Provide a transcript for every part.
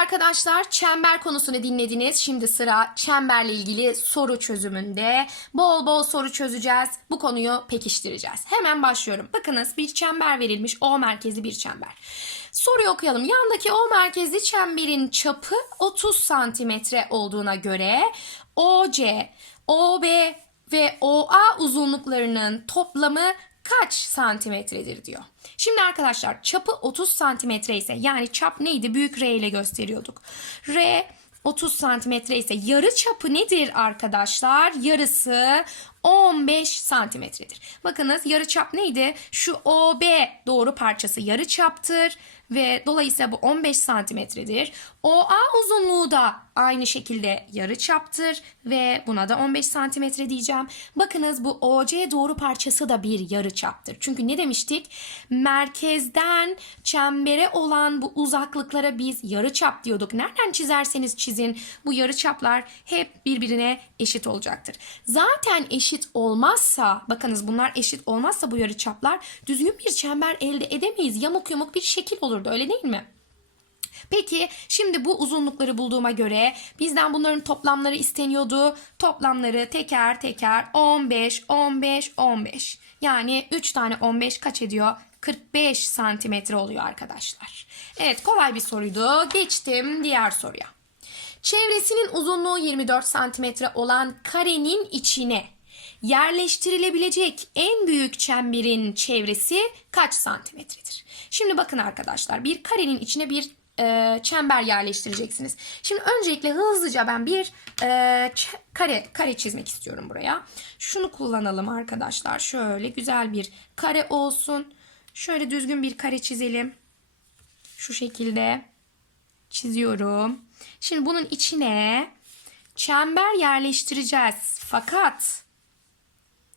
arkadaşlar çember konusunu dinlediniz. Şimdi sıra çemberle ilgili soru çözümünde. Bol bol soru çözeceğiz. Bu konuyu pekiştireceğiz. Hemen başlıyorum. Bakınız bir çember verilmiş. O merkezli bir çember. Soruyu okuyalım. Yandaki O merkezli çemberin çapı 30 santimetre olduğuna göre OC, OB ve OA uzunluklarının toplamı kaç santimetredir diyor. Şimdi arkadaşlar çapı 30 santimetre ise yani çap neydi? Büyük R ile gösteriyorduk. R 30 santimetre ise yarı çapı nedir arkadaşlar? Yarısı 15 santimetredir. Bakınız yarı çap neydi? Şu OB doğru parçası yarı çaptır ve dolayısıyla bu 15 santimetredir. OA uzunluğu da aynı şekilde yarı çaptır ve buna da 15 santimetre diyeceğim. Bakınız bu OC doğru parçası da bir yarı çaptır. Çünkü ne demiştik? Merkezden çembere olan bu uzaklıklara biz yarı çap diyorduk. Nereden çizerseniz çizin bu yarı çaplar hep birbirine eşit olacaktır. Zaten eşit olmazsa bakınız bunlar eşit olmazsa bu yarı çaplar düzgün bir çember elde edemeyiz. Yamuk yumuk bir şekil olurdu öyle değil mi? Peki şimdi bu uzunlukları bulduğuma göre bizden bunların toplamları isteniyordu. Toplamları teker teker 15, 15, 15. Yani 3 tane 15 kaç ediyor? 45 santimetre oluyor arkadaşlar. Evet kolay bir soruydu. Geçtim diğer soruya. Çevresinin uzunluğu 24 santimetre olan karenin içine yerleştirilebilecek en büyük çemberin çevresi kaç santimetredir? Şimdi bakın arkadaşlar bir karenin içine bir e, çember yerleştireceksiniz. Şimdi öncelikle hızlıca ben bir e, kare kare çizmek istiyorum buraya. Şunu kullanalım arkadaşlar. Şöyle güzel bir kare olsun. Şöyle düzgün bir kare çizelim. Şu şekilde çiziyorum. Şimdi bunun içine çember yerleştireceğiz. Fakat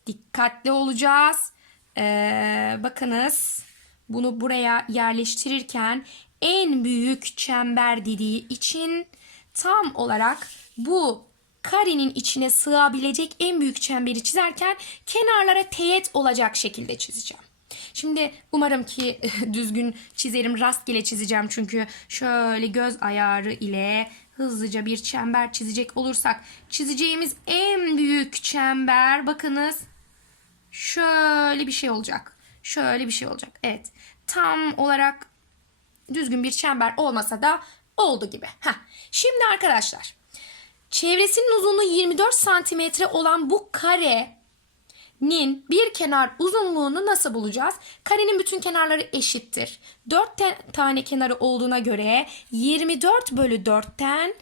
dikkatli olacağız. Ee, bakınız bunu buraya yerleştirirken en büyük çember dediği için tam olarak bu karenin içine sığabilecek en büyük çemberi çizerken kenarlara teğet olacak şekilde çizeceğim. Şimdi umarım ki düzgün çizerim. Rastgele çizeceğim çünkü şöyle göz ayarı ile hızlıca bir çember çizecek olursak çizeceğimiz en büyük çember bakınız şöyle bir şey olacak. Şöyle bir şey olacak. Evet. Tam olarak düzgün bir çember olmasa da oldu gibi. Heh. Şimdi arkadaşlar çevresinin uzunluğu 24 santimetre olan bu karenin bir kenar uzunluğunu nasıl bulacağız? Karenin bütün kenarları eşittir. 4 te- tane kenarı olduğuna göre 24 bölü 4'ten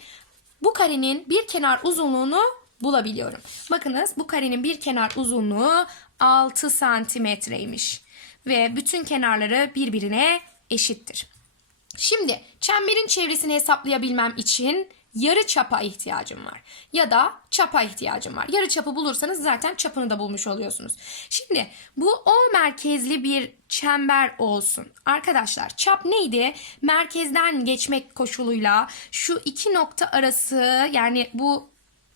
bu karenin bir kenar uzunluğunu bulabiliyorum. Bakınız bu karenin bir kenar uzunluğu 6 santimetreymiş. Ve bütün kenarları birbirine eşittir. Şimdi çemberin çevresini hesaplayabilmem için yarı çapa ihtiyacım var. Ya da çapa ihtiyacım var. Yarı çapı bulursanız zaten çapını da bulmuş oluyorsunuz. Şimdi bu O merkezli bir çember olsun. Arkadaşlar çap neydi? Merkezden geçmek koşuluyla şu iki nokta arası yani bu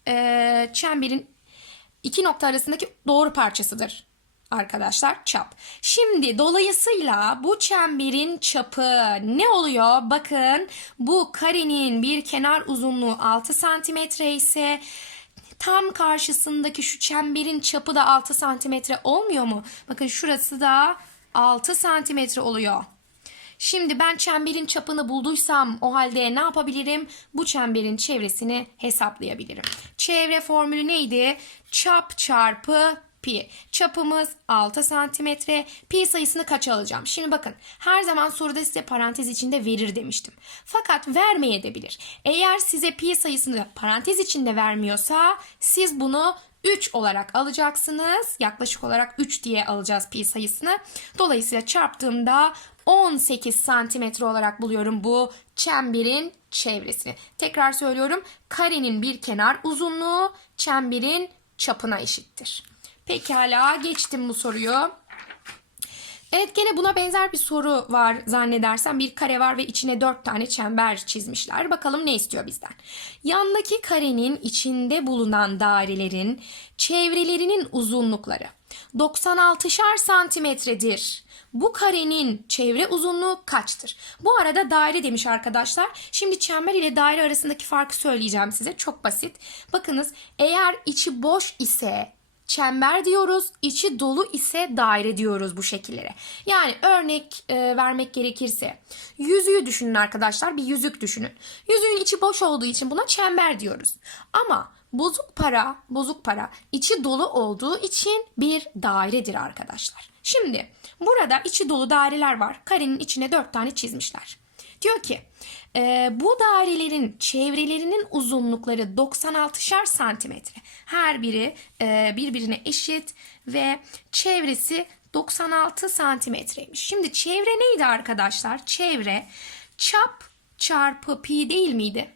e, çemberin iki nokta arasındaki doğru parçasıdır arkadaşlar çap. Şimdi dolayısıyla bu çemberin çapı ne oluyor? Bakın bu karenin bir kenar uzunluğu 6 santimetre ise tam karşısındaki şu çemberin çapı da 6 santimetre olmuyor mu? Bakın şurası da 6 santimetre oluyor. Şimdi ben çemberin çapını bulduysam o halde ne yapabilirim? Bu çemberin çevresini hesaplayabilirim. Çevre formülü neydi? Çap çarpı pi. Çapımız 6 santimetre. Pi sayısını kaç alacağım? Şimdi bakın her zaman soruda size parantez içinde verir demiştim. Fakat vermeye de. Eğer size pi sayısını parantez içinde vermiyorsa siz bunu 3 olarak alacaksınız. Yaklaşık olarak 3 diye alacağız pi sayısını. Dolayısıyla çarptığımda 18 santimetre olarak buluyorum bu çemberin çevresini. Tekrar söylüyorum. Karenin bir kenar uzunluğu çemberin çapına eşittir. Pekala geçtim bu soruyu. Evet gene buna benzer bir soru var zannedersem. Bir kare var ve içine dört tane çember çizmişler. Bakalım ne istiyor bizden. Yandaki karenin içinde bulunan dairelerin çevrelerinin uzunlukları. 96'şar santimetredir. Bu karenin çevre uzunluğu kaçtır? Bu arada daire demiş arkadaşlar. Şimdi çember ile daire arasındaki farkı söyleyeceğim size. Çok basit. Bakınız eğer içi boş ise çember diyoruz, içi dolu ise daire diyoruz bu şekillere. Yani örnek e, vermek gerekirse yüzüğü düşünün arkadaşlar, bir yüzük düşünün. Yüzüğün içi boş olduğu için buna çember diyoruz. Ama bozuk para, bozuk para içi dolu olduğu için bir dairedir arkadaşlar. Şimdi burada içi dolu daireler var. Karenin içine dört tane çizmişler. Diyor ki e, bu dairelerin çevrelerinin uzunlukları 96'şar santimetre. Her biri e, birbirine eşit ve çevresi 96 santimetreymiş. Şimdi çevre neydi arkadaşlar? Çevre çap çarpı pi değil miydi?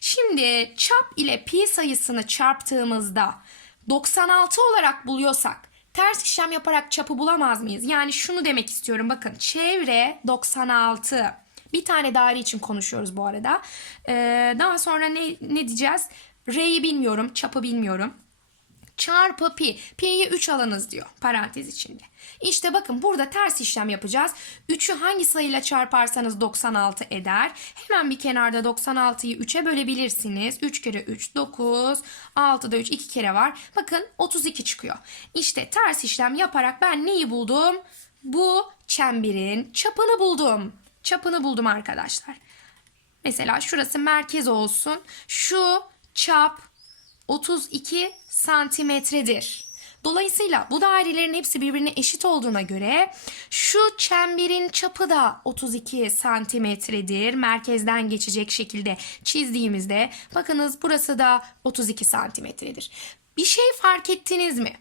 Şimdi çap ile pi sayısını çarptığımızda 96 olarak buluyorsak ters işlem yaparak çapı bulamaz mıyız? Yani şunu demek istiyorum bakın çevre 96. Bir tane daire için konuşuyoruz bu arada. Ee, daha sonra ne, ne diyeceğiz? R'yi bilmiyorum, çapı bilmiyorum. Çarpı pi. Pi'yi 3 alınız diyor parantez içinde. İşte bakın burada ters işlem yapacağız. 3'ü hangi sayıyla çarparsanız 96 eder. Hemen bir kenarda 96'yı 3'e bölebilirsiniz. 3 kere 3 9. 6'da 3 2 kere var. Bakın 32 çıkıyor. İşte ters işlem yaparak ben neyi buldum? Bu çemberin çapını buldum. Çapını buldum arkadaşlar. Mesela şurası merkez olsun. Şu çap 32 santimetredir. Dolayısıyla bu dairelerin hepsi birbirine eşit olduğuna göre şu çemberin çapı da 32 santimetredir. Merkezden geçecek şekilde çizdiğimizde bakınız burası da 32 santimetredir. Bir şey fark ettiniz mi?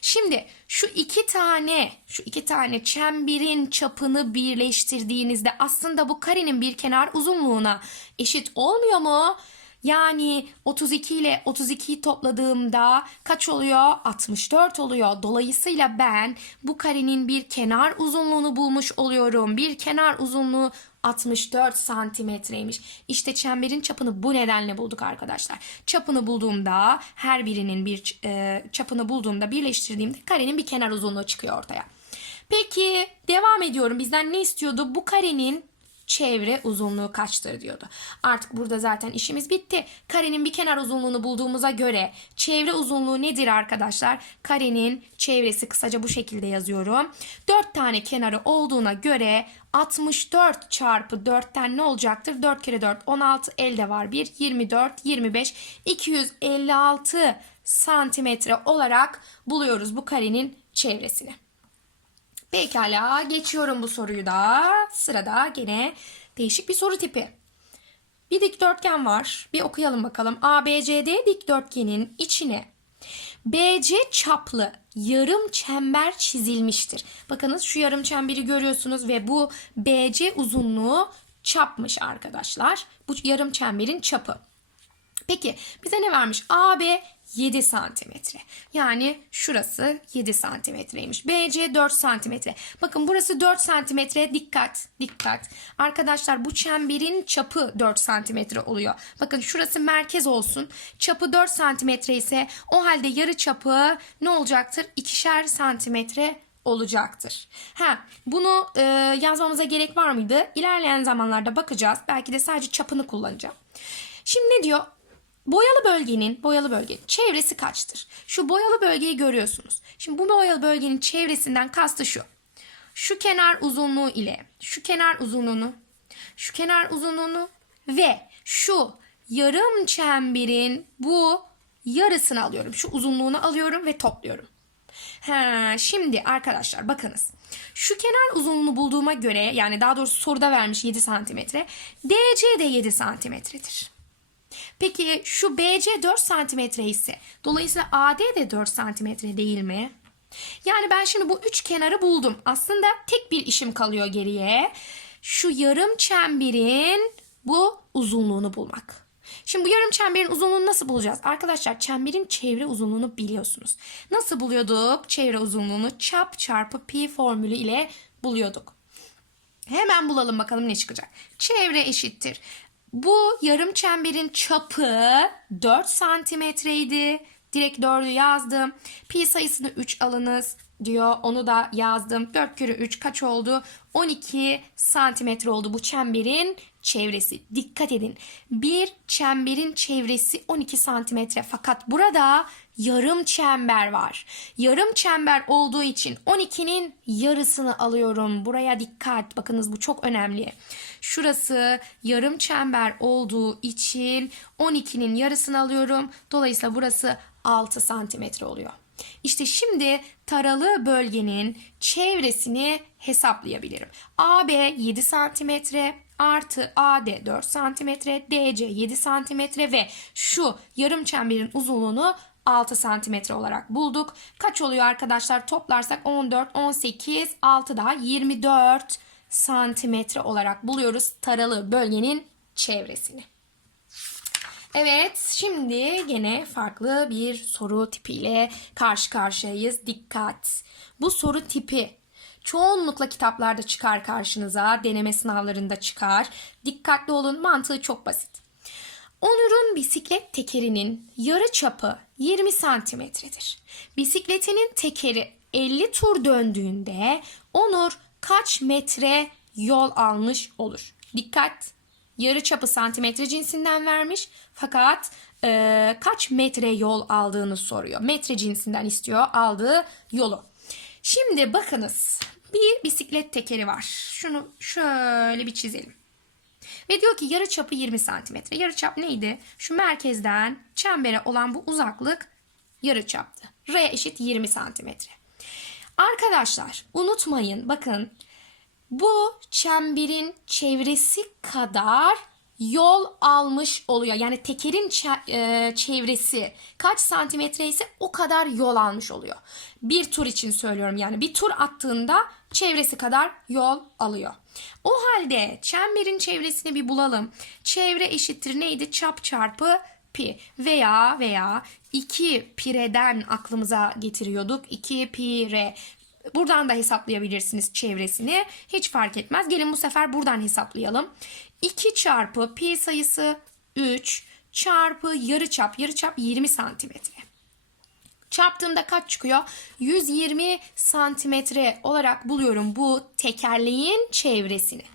Şimdi şu iki tane, şu iki tane çemberin çapını birleştirdiğinizde aslında bu karenin bir kenar uzunluğuna eşit olmuyor mu? Yani 32 ile 32'yi topladığımda kaç oluyor? 64 oluyor. Dolayısıyla ben bu karenin bir kenar uzunluğunu bulmuş oluyorum. Bir kenar uzunluğu 64 santimetreymiş. İşte çemberin çapını bu nedenle bulduk arkadaşlar. Çapını bulduğumda her birinin bir e, çapını bulduğumda birleştirdiğimde karenin bir kenar uzunluğu çıkıyor ortaya. Peki devam ediyorum. Bizden ne istiyordu? Bu karenin çevre uzunluğu kaçtır diyordu. Artık burada zaten işimiz bitti. Karenin bir kenar uzunluğunu bulduğumuza göre çevre uzunluğu nedir arkadaşlar? Karenin çevresi kısaca bu şekilde yazıyorum. 4 tane kenarı olduğuna göre 64 çarpı 4'ten ne olacaktır? 4 kere 4 16 elde var 1 24 25 256 santimetre olarak buluyoruz bu karenin çevresini. Pekala geçiyorum bu soruyu da. Sırada gene değişik bir soru tipi. Bir dikdörtgen var. Bir okuyalım bakalım. ABCD dikdörtgenin içine BC çaplı yarım çember çizilmiştir. Bakınız şu yarım çemberi görüyorsunuz ve bu BC uzunluğu çapmış arkadaşlar. Bu yarım çemberin çapı. Peki bize ne vermiş? AB 7 santimetre. Yani şurası 7 santimetreymiş. BC 4 santimetre. Bakın burası 4 santimetre. Dikkat, dikkat. Arkadaşlar bu çemberin çapı 4 santimetre oluyor. Bakın şurası merkez olsun. Çapı 4 santimetre ise o halde yarı çapı ne olacaktır? 2'şer santimetre olacaktır. Ha, bunu e, yazmamıza gerek var mıydı? İlerleyen zamanlarda bakacağız. Belki de sadece çapını kullanacağım. Şimdi ne diyor? Boyalı bölgenin, boyalı bölge çevresi kaçtır? Şu boyalı bölgeyi görüyorsunuz. Şimdi bu boyalı bölgenin çevresinden kastı şu. Şu kenar uzunluğu ile şu kenar uzunluğunu, şu kenar uzunluğunu ve şu yarım çemberin bu yarısını alıyorum. Şu uzunluğunu alıyorum ve topluyorum. Ha, şimdi arkadaşlar bakınız. Şu kenar uzunluğunu bulduğuma göre yani daha doğrusu soruda vermiş 7 santimetre. DC de 7 santimetredir. Peki şu BC 4 santimetre ise dolayısıyla AD de 4 santimetre değil mi? Yani ben şimdi bu üç kenarı buldum. Aslında tek bir işim kalıyor geriye. Şu yarım çemberin bu uzunluğunu bulmak. Şimdi bu yarım çemberin uzunluğunu nasıl bulacağız? Arkadaşlar çemberin çevre uzunluğunu biliyorsunuz. Nasıl buluyorduk çevre uzunluğunu? Çap çarpı pi formülü ile buluyorduk. Hemen bulalım bakalım ne çıkacak. Çevre eşittir. Bu yarım çemberin çapı 4 santimetreydi. Direkt 4'ü yazdım. Pi sayısını 3 alınız. diyor. Onu da yazdım. 4 kere 3 kaç oldu? 12 santimetre oldu bu çemberin çevresi. Dikkat edin. Bir çemberin çevresi 12 santimetre. Fakat burada yarım çember var. Yarım çember olduğu için 12'nin yarısını alıyorum. Buraya dikkat. Bakınız bu çok önemli. Şurası yarım çember olduğu için 12'nin yarısını alıyorum. Dolayısıyla burası 6 santimetre oluyor. İşte şimdi taralı bölgenin çevresini hesaplayabilirim. AB 7 santimetre artı AD 4 santimetre, DC 7 santimetre ve şu yarım çemberin uzunluğunu 6 santimetre olarak bulduk. Kaç oluyor arkadaşlar? Toplarsak 14, 18, 6 daha 24 santimetre olarak buluyoruz taralı bölgenin çevresini. Evet, şimdi gene farklı bir soru tipiyle karşı karşıyayız. Dikkat! Bu soru tipi çoğunlukla kitaplarda çıkar karşınıza, deneme sınavlarında çıkar. Dikkatli olun, mantığı çok basit. Onur'un bisiklet tekerinin yarı çapı 20 santimetredir. Bisikletinin tekeri 50 tur döndüğünde Onur kaç metre yol almış olur? Dikkat! Yarı çapı santimetre cinsinden vermiş fakat e, kaç metre yol aldığını soruyor. Metre cinsinden istiyor aldığı yolu. Şimdi bakınız bir bisiklet tekeri var. Şunu şöyle bir çizelim. Ve diyor ki yarı çapı 20 santimetre. Yarı çap neydi? Şu merkezden çembere olan bu uzaklık yarı çaptı. R eşit 20 santimetre. Arkadaşlar unutmayın bakın bu çemberin çevresi kadar yol almış oluyor. Yani tekerin çevresi kaç santimetre ise o kadar yol almış oluyor. Bir tur için söylüyorum yani bir tur attığında çevresi kadar yol alıyor. O halde çemberin çevresini bir bulalım. Çevre eşittir neydi? Çap çarpı pi veya veya 2 pireden aklımıza getiriyorduk. 2 pi r. Buradan da hesaplayabilirsiniz çevresini. Hiç fark etmez. Gelin bu sefer buradan hesaplayalım. 2 çarpı pi sayısı 3 çarpı yarıçap. Yarıçap 20 santimetre. Çarptığımda kaç çıkıyor? 120 santimetre olarak buluyorum bu tekerleğin çevresini.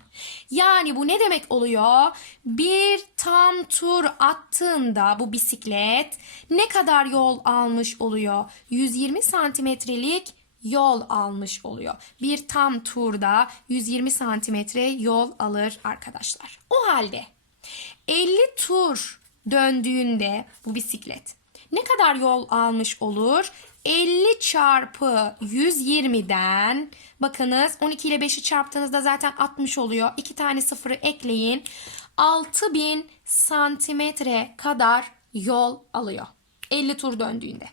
Yani bu ne demek oluyor? Bir tam tur attığında bu bisiklet ne kadar yol almış oluyor? 120 santimetrelik yol almış oluyor. Bir tam turda 120 santimetre yol alır arkadaşlar. O halde 50 tur döndüğünde bu bisiklet ne kadar yol almış olur? 50 çarpı 120'den bakınız 12 ile 5'i çarptığınızda zaten 60 oluyor. 2 tane sıfırı ekleyin. 6000 santimetre kadar yol alıyor. 50 tur döndüğünde.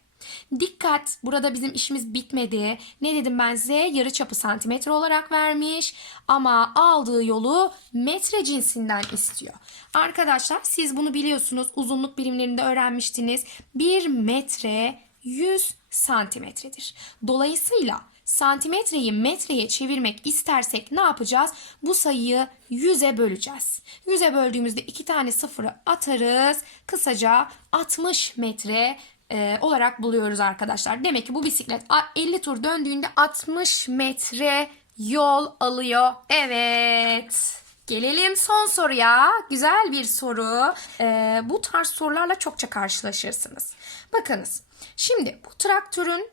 Dikkat burada bizim işimiz bitmedi. Ne dedim ben size? Yarı çapı santimetre olarak vermiş ama aldığı yolu metre cinsinden istiyor. Arkadaşlar siz bunu biliyorsunuz. Uzunluk birimlerinde öğrenmiştiniz. 1 metre 100 santimetredir. Dolayısıyla santimetreyi metreye çevirmek istersek ne yapacağız? Bu sayıyı 100'e böleceğiz. 100'e böldüğümüzde iki tane sıfırı atarız. Kısaca 60 metre e, olarak buluyoruz arkadaşlar. Demek ki bu bisiklet 50 tur döndüğünde 60 metre yol alıyor. Evet. Gelelim son soruya. Güzel bir soru. Ee, bu tarz sorularla çokça karşılaşırsınız. Bakınız. Şimdi bu traktörün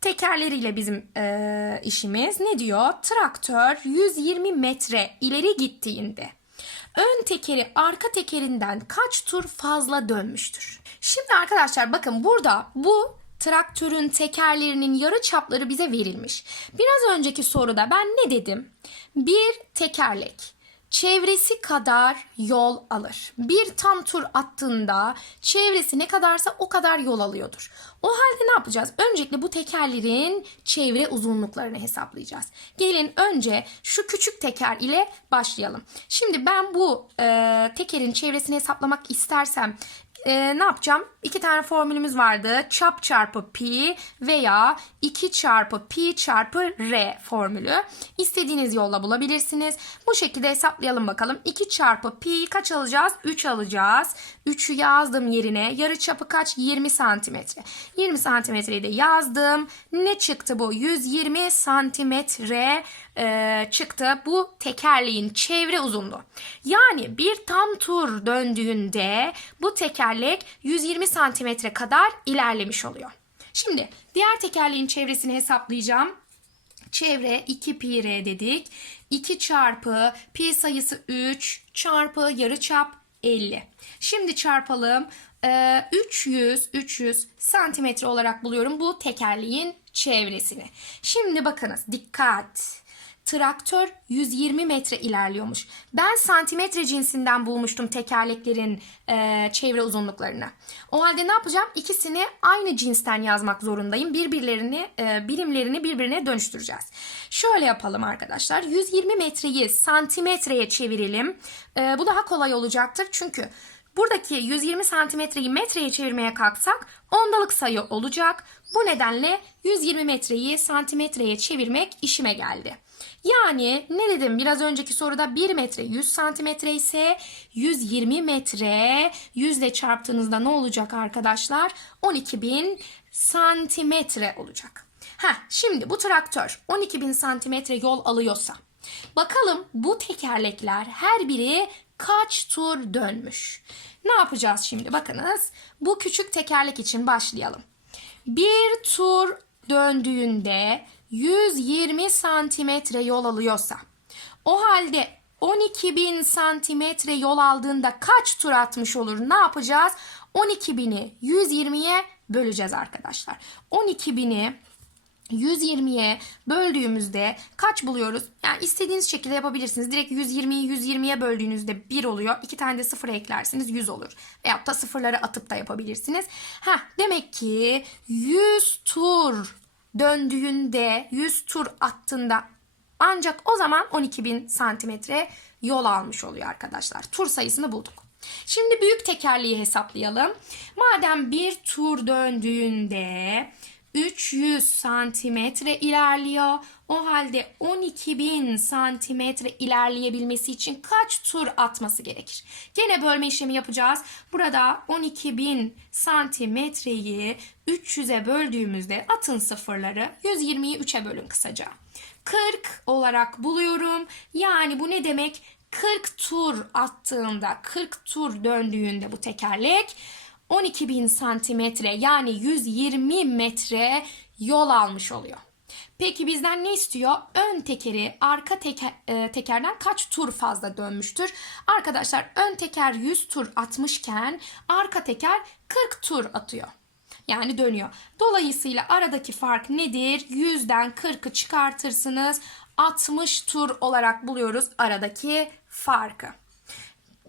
tekerleriyle bizim e, işimiz. Ne diyor? Traktör 120 metre ileri gittiğinde ön tekeri arka tekerinden kaç tur fazla dönmüştür? Şimdi arkadaşlar bakın burada bu traktörün tekerlerinin yarı çapları bize verilmiş. Biraz önceki soruda ben ne dedim? Bir tekerlek çevresi kadar yol alır. Bir tam tur attığında çevresi ne kadarsa o kadar yol alıyordur. O halde ne yapacağız? Öncelikle bu tekerlerin çevre uzunluklarını hesaplayacağız. Gelin önce şu küçük teker ile başlayalım. Şimdi ben bu e, tekerin çevresini hesaplamak istersem e, ne yapacağım? İki tane formülümüz vardı. Çap çarpı pi veya 2 çarpı pi çarpı r formülü. İstediğiniz yolla bulabilirsiniz. Bu şekilde hesaplayalım bakalım. 2 çarpı pi kaç alacağız? 3 alacağız. 3'ü yazdım yerine. Yarı çapı kaç? 20 santimetre. 20 santimetreyi de yazdım. Ne çıktı bu? 120 santimetre e, çıktı. Bu tekerleğin çevre uzunluğu. Yani bir tam tur döndüğünde bu tekerlek 120 santimetre kadar ilerlemiş oluyor. Şimdi diğer tekerleğin çevresini hesaplayacağım. Çevre 2 pi r dedik. 2 çarpı pi sayısı 3 çarpı yarıçap 50. Şimdi çarpalım. Ee, 300 300 santimetre olarak buluyorum bu tekerleğin çevresini. Şimdi bakınız dikkat. Traktör 120 metre ilerliyormuş. Ben santimetre cinsinden bulmuştum tekerleklerin e, çevre uzunluklarını. O halde ne yapacağım? İkisini aynı cinsten yazmak zorundayım. Birbirlerini, e, birimlerini birbirine dönüştüreceğiz. Şöyle yapalım arkadaşlar. 120 metreyi santimetreye çevirelim. E, bu daha kolay olacaktır. Çünkü buradaki 120 santimetreyi metreye çevirmeye kalksak ondalık sayı olacak. Bu nedenle 120 metreyi santimetreye çevirmek işime geldi. Yani ne dedim biraz önceki soruda 1 metre 100 santimetre ise 120 metre 100 ile çarptığınızda ne olacak arkadaşlar? 12.000 santimetre olacak. Heh, şimdi bu traktör 12.000 santimetre yol alıyorsa bakalım bu tekerlekler her biri kaç tur dönmüş? Ne yapacağız şimdi? Bakınız bu küçük tekerlek için başlayalım. Bir tur döndüğünde 120 santimetre yol alıyorsa o halde 12.000 santimetre yol aldığında kaç tur atmış olur? Ne yapacağız? 12.000'i 120'ye böleceğiz arkadaşlar. 12.000'i 120'ye böldüğümüzde kaç buluyoruz? Yani istediğiniz şekilde yapabilirsiniz. Direkt 120'yi 120'ye böldüğünüzde 1 oluyor. 2 tane de sıfır eklersiniz 100 olur. Veyahut da sıfırları atıp da yapabilirsiniz. Heh, demek ki 100 tur döndüğünde 100 tur attığında ancak o zaman 12.000 santimetre yol almış oluyor arkadaşlar. Tur sayısını bulduk. Şimdi büyük tekerleği hesaplayalım. Madem bir tur döndüğünde 300 santimetre ilerliyor. O halde 12.000 santimetre ilerleyebilmesi için kaç tur atması gerekir? Gene bölme işlemi yapacağız. Burada 12.000 santimetreyi 300'e böldüğümüzde atın sıfırları 120'yi 3'e bölün kısaca. 40 olarak buluyorum. Yani bu ne demek? 40 tur attığında, 40 tur döndüğünde bu tekerlek 12.000 santimetre yani 120 metre yol almış oluyor. Peki bizden ne istiyor? Ön tekeri arka teker, e, tekerden kaç tur fazla dönmüştür? Arkadaşlar ön teker 100 tur atmışken arka teker 40 tur atıyor. Yani dönüyor. Dolayısıyla aradaki fark nedir? 100'den 40'ı çıkartırsınız. 60 tur olarak buluyoruz aradaki farkı.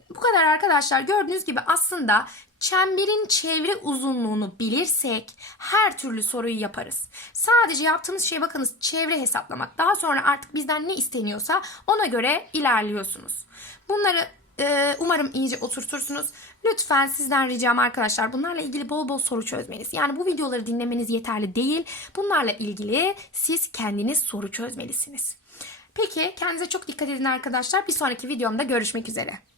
Bu kadar arkadaşlar gördüğünüz gibi aslında çemberin çevre uzunluğunu bilirsek her türlü soruyu yaparız. Sadece yaptığınız şey bakınız çevre hesaplamak. Daha sonra artık bizden ne isteniyorsa ona göre ilerliyorsunuz. Bunları e, umarım iyice oturtursunuz. Lütfen sizden ricam arkadaşlar bunlarla ilgili bol bol soru çözmeniz. Yani bu videoları dinlemeniz yeterli değil. Bunlarla ilgili siz kendiniz soru çözmelisiniz. Peki kendinize çok dikkat edin arkadaşlar. Bir sonraki videomda görüşmek üzere.